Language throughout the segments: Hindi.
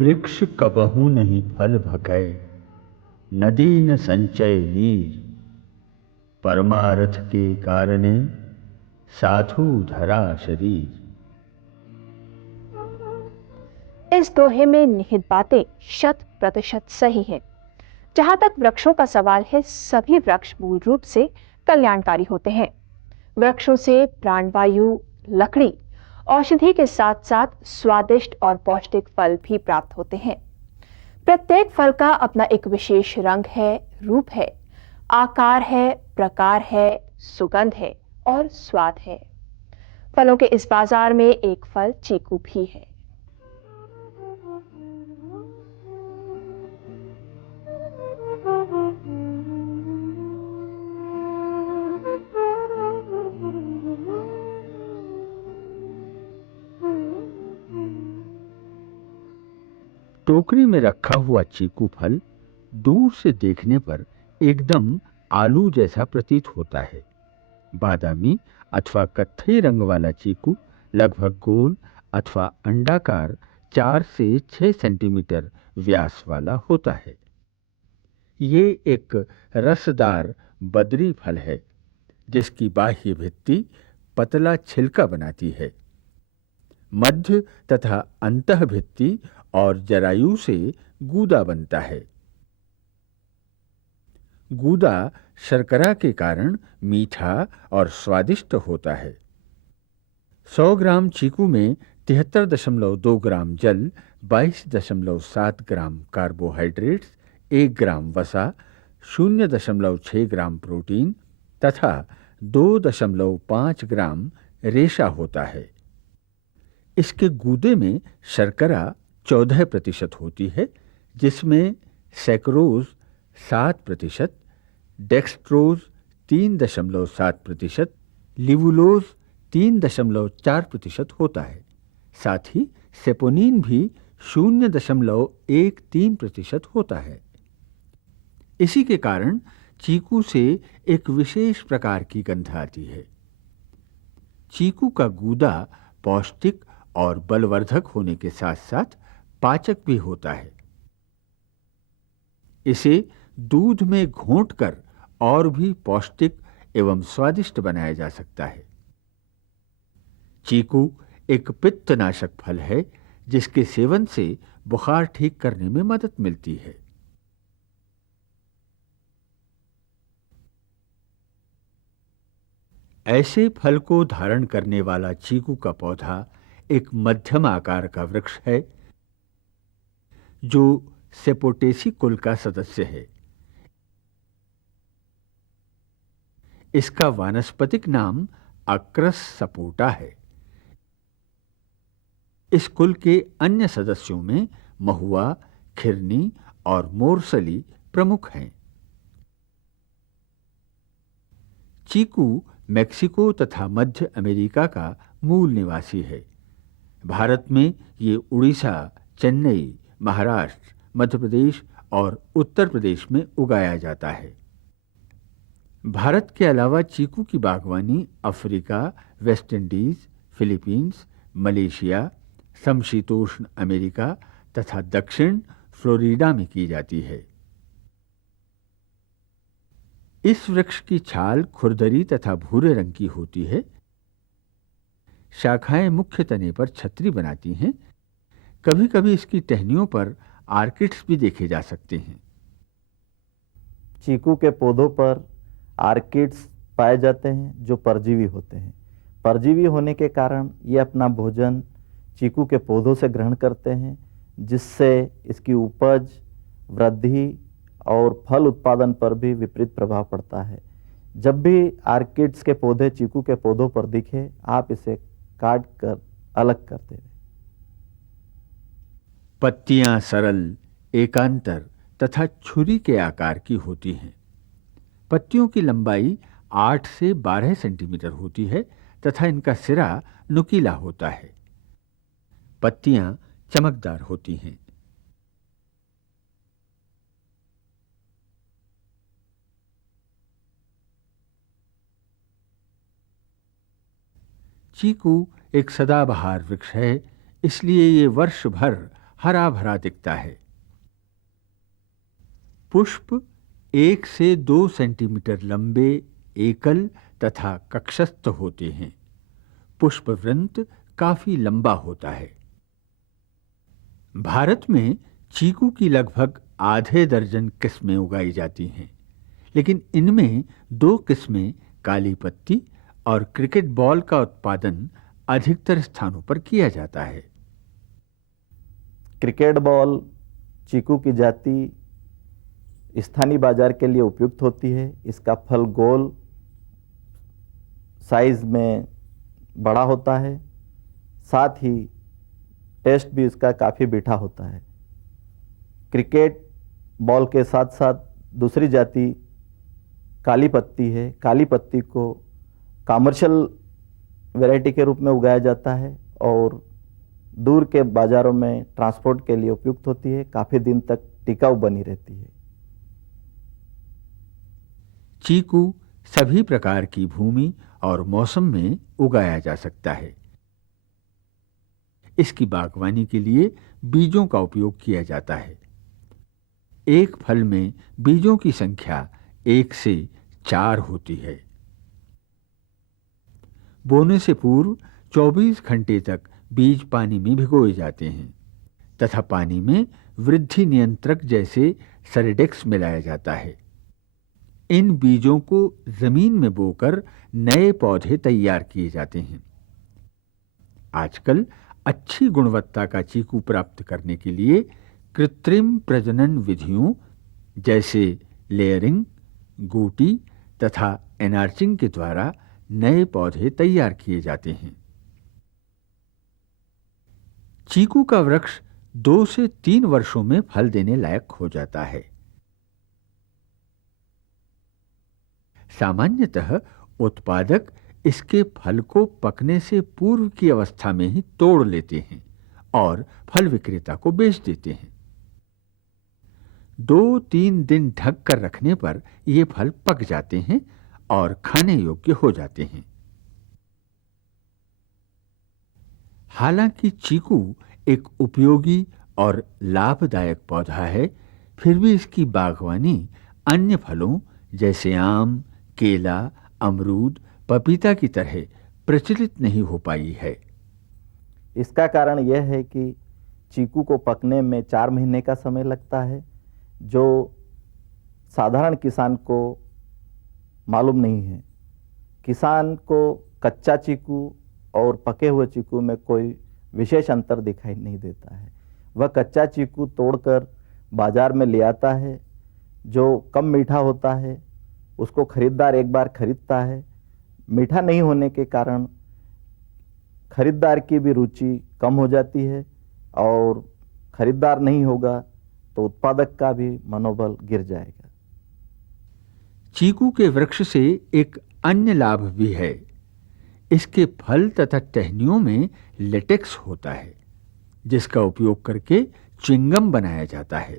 वृक्ष कबहू नहीं फल भकै, नदी न संचय नीर। परमारथ के कारणे साधु धरा शरीर। इस दोहे में निहित बातें 100% सही है। जहां तक वृक्षों का सवाल है, सभी वृक्ष मूल रूप से कल्याणकारी होते हैं। वृक्षों से प्राणवायु, लकड़ी, औषधि के साथ साथ स्वादिष्ट और पौष्टिक फल भी प्राप्त होते हैं। प्रत्येक फल का अपना एक विशेष रंग है, रूप है, आकार है, प्रकार है, सुगंध है और स्वाद है। फलों के इस बाजार में एक फल चीकू भी है। टोकरी में रखा हुआ चीकू फल दूर से देखने पर एकदम आलू जैसा प्रतीत होता है। बादामी अथवा कत्थई रंग वाला चीकू लगभग गोल अथवा अंडाकार 4 से 6 सेंटीमीटर व्यास वाला होता है। ये एक रसदार बदरी फल है जिसकी बाह्य भित्ति पतला छिलका बनाती है। मध्य तथा अंतः भित्ति और जरायु से गूदा बनता है। गूदा शर्करा के कारण मीठा और स्वादिष्ट होता है। 100 ग्राम चीकू में 73.2 ग्राम जल, 22.7 ग्राम कार्बोहाइड्रेट्स, 1 ग्राम वसा, 0.6 ग्राम प्रोटीन तथा 2.5 ग्राम रेशा होता है। इसके गूदे में शर्करा 14% होती है, जिसमें सैकरोज 7%, डेक्सट्रोज 3.7%, लिवुलोज 3.4% होता है। साथ ही सेपोनिन भी 0.13% होता है। इसी के कारण चीकू से एक विशेष प्रकार की गंध आती है। चीकू का गूदा पौष्टिक और बलवर्धक होने के साथ साथ पाचक भी होता है। इसे दूध में घोंटकर और भी पौष्टिक एवं स्वादिष्ट बनाया जा सकता है। चीकू एक पित्तनाशक फल है जिसके सेवन से बुखार ठीक करने में मदद मिलती है। ऐसे फल को धारण करने वाला चीकू का पौधा एक मध्यम आकार का वृक्ष है जो सेपोटेसी कुल का सदस्य है। इसका वानस्पतिक नाम अक्रस सपोटा है। इस कुल के अन्य सदस्यों में महुआ, खिरनी और मोरसली प्रमुख हैं। चीकू मेक्सिको तथा मध्य अमेरिका का मूल निवासी है। भारत में ये उड़ीसा, चेन्नई, महाराष्ट्र, मध्य प्रदेश और उत्तर प्रदेश में उगाया जाता है। भारत के अलावा चीकू की बागवानी Africa, West Indies, Philippines, Malaysia, समशीतोष्ण अमेरिका तथा दक्षिण फ्लोरिडा में की जाती है। इस वृक्ष की छाल खुरदरी तथा भूरे रंग की होती है। शाखाएं मुख्य तने पर छतरी बनाती हैं। कभी कभी इसकी टहनियों पर आर्किड्स भी देखे जा सकते हैं। चीकू के पौधों पर आर्किड्स पाए जाते हैं जो परजीवी होते हैं। परजीवी होने के कारण ये अपना भोजन चीकू के पौधों से ग्रहण करते हैं, जिससे इसकी उपज, वृद्धि और फल उत्पादन पर भी विपरीत प्रभाव पड़ता है। जब भी आर्किड्स के पौधे चीकू के पौधों पर दिखे, आप इसे काट कर अलग कर दें। पत्तियां सरल, एकांतर तथा छुरी के आकार की होती हैं। पत्तियों की लंबाई 8 से 12 सेंटीमीटर होती है तथा इनका सिरा नुकीला होता है। पत्तियां चमकदार होती हैं। चीकू एक सदाबहार वृक्ष है, इसलिए ये वर्ष भर हरा भरा दिखता है। पुष्प 1 से 2 सेंटीमीटर लंबे, एकल तथा कक्षस्थ होते हैं। पुष्पवृंत काफी लंबा होता है। भारत में चीकू की लगभग आधे दर्जन किस्में उगाई जाती हैं, लेकिन इनमें 2 किस्में काली पत्ती और क्रिकेट बॉल का उत्पादन अधिकतर स्थानों पर किया जाता है। क्रिकेट बॉल चीकू की जाति स्थानीय बाजार के लिए उपयुक्त होती है। इसका फल गोल साइज में बड़ा होता है, साथ ही टेस्ट भी इसका काफ़ी मीठा होता है। क्रिकेट बॉल के साथ साथ दूसरी जाति काली पत्ती है। काली पत्ती को कमर्शियल वैरायटी के रूप में उगाया जाता है और दूर के बाज़ारों में ट्रांसपोर्ट के लिए उपयुक्त होती है, काफ़ी दिन तक टिकाऊ बनी रहती है। चीकू सभी प्रकार की भूमि और मौसम में उगाया जा सकता है। इसकी बागवानी के लिए बीजों का उपयोग किया जाता है। एक फल में बीजों की संख्या 1 से 4 होती है। बोने से पूर्व 24 घंटे तक बीज पानी में भिगोए जाते हैं तथा पानी में वृद्धि नियंत्रक जैसे सरेडेक्स मिलाया जाता है। इन बीजों को जमीन में बोकर नए पौधे तैयार किए जाते हैं। आजकल अच्छी गुणवत्ता का चीकू प्राप्त करने के लिए कृत्रिम प्रजनन विधियों जैसे लेयरिंग, गूटी तथा एनार्चिंग के द्वारा नए पौधे तैयार किए जाते हैं। चीकू का वृक्ष 2 से 3 वर्षों में फल देने लायक हो जाता है। सामान्यतः उत्पादक इसके फल को पकने से पूर्व की अवस्था में ही तोड़ लेते हैं और फल विक्रेता को बेच देते हैं। 2-3 दिन ढक कर रखने पर ये फल पक जाते हैं और खाने योग्य हो जाते हैं। हालांकि चीकू एक उपयोगी और लाभदायक पौधा है, फिर भी इसकी बागवानी अन्य फलों जैसे आम, केला, अमरूद, पपीता की तरह प्रचलित नहीं हो पाई है। इसका कारण यह है कि चीकू को पकने में 4 महीने का समय लगता है, जो साधारण किसान को मालूम नहीं है। किसान को कच्चा चीकू और पके हुए चीकू में कोई विशेष अंतर दिखाई नहीं देता है। वह कच्चा चीकू तोड़कर बाजार में ले आता है, जो कम मीठा होता है। उसको खरीदार एक बार खरीदता है। मीठा नहीं होने के कारण खरीदार की भी रुचि कम हो जाती है और खरीदार नहीं होगा तो उत्पादक का भी मनोबल गिर जाएगा। चीकू के वृक्ष से एक अन्य लाभ भी है। इसके फल तथा टहनियों में लेटेक्स होता है, जिसका उपयोग करके च्युइंगम बनाया जाता है।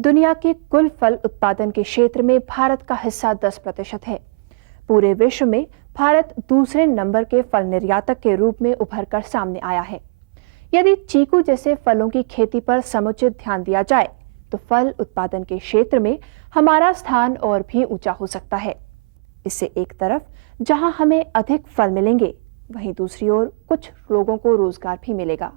दुनिया के कुल फल उत्पादन के क्षेत्र में भारत का हिस्सा 10% है। पूरे विश्व में भारत दूसरे नंबर के फल निर्यातक के रूप में उभरकर सामने आया है। यदि चीकू जैसे फलों की खेती पर समुचित ध्यान दिया जाए तो फल उत्पादन के क्षेत्र में हमारा स्थान और भी ऊंचा हो सकता है। इससे एक तरफ जहां हमें अधिक फल मिलेंगे, वहीं दूसरी ओर कुछ लोगों को रोजगार भी मिलेगा।